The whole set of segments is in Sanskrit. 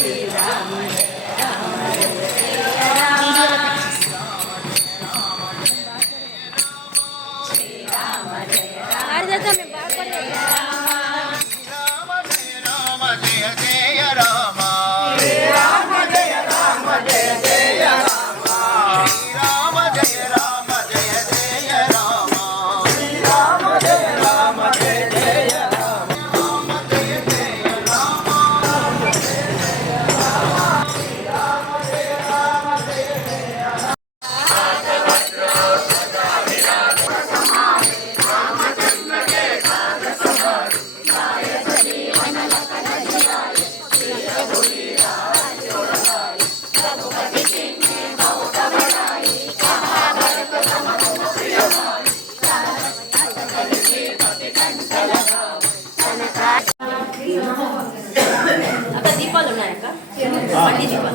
Yeah. అన్నాక మట్టి దీపం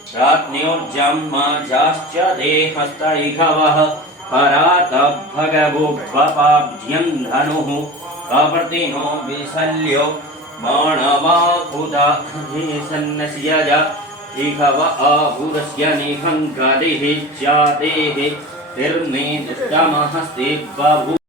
वानिस्वमुभयो राज्ञोर्जन्मजाश्च देहस्तैघवः परातभगवुपपाभ्यं धनुः कवर्तिनो विशल्यो तिर्मे दुष्टमहस्ते बभू